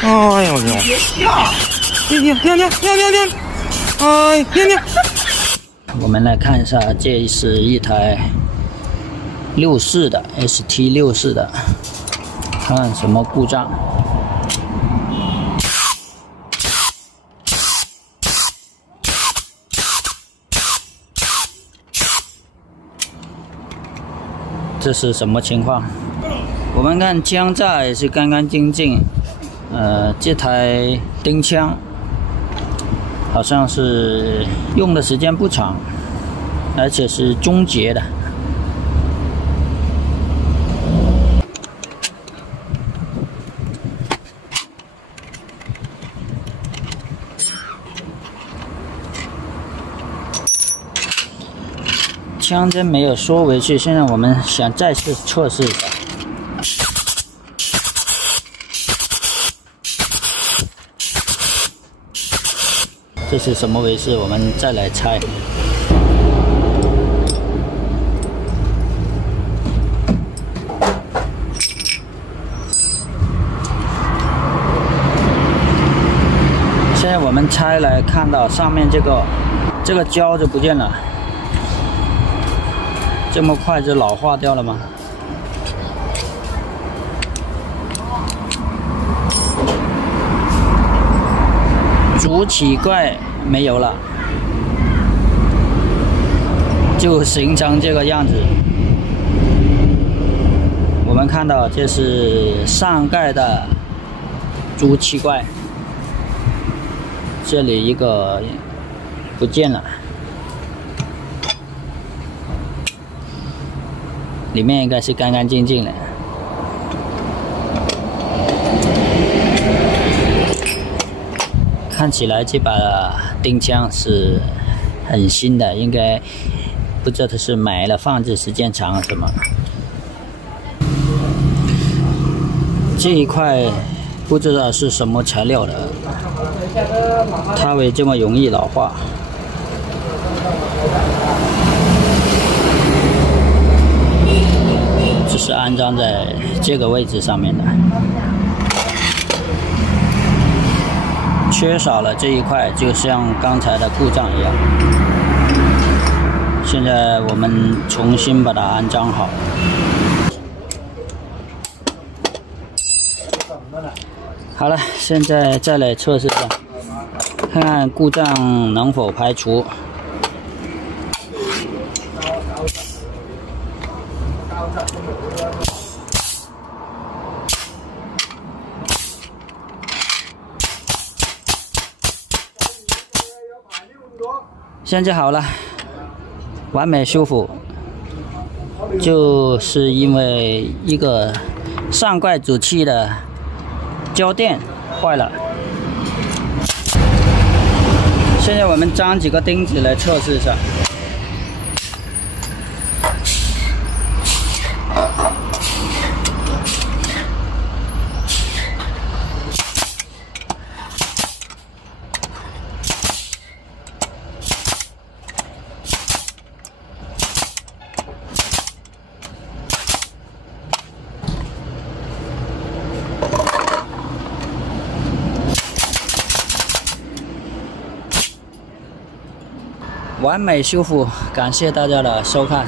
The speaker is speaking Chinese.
哎呦我天！别笑！停！哎，停！我们来看一下，这是一台64的 ST64的，看什么故障。这是什么情况？我们看枪架也是干干净净，这台钉枪好像是用的时间不长，而且是终结的。枪针没有缩回去，现在我们想再次测试一下。这是什么回事？我们再来拆。现在我们拆来看到上面这个胶就不见了。这么快就老化掉了吗？主体盖没有了，就形成这个样子。我们看到这是上盖的主体盖，这里一个不见了。里面应该是干干净净的，看起来这把钉枪是很新的，应该不知道它是买了放置时间长什么。这一块不知道是什么材料的，它会这么容易老化。是安装在这个位置上面的，缺少了这一块，就像刚才的故障一样。现在我们重新把它安装好。好了，现在再来测试一下，看看故障能否排除。现在好了，完美修复，就是因为一个上盖主气的胶垫坏了。现在我们装几个钉子来测试一下。完美修复，感谢大家的收看。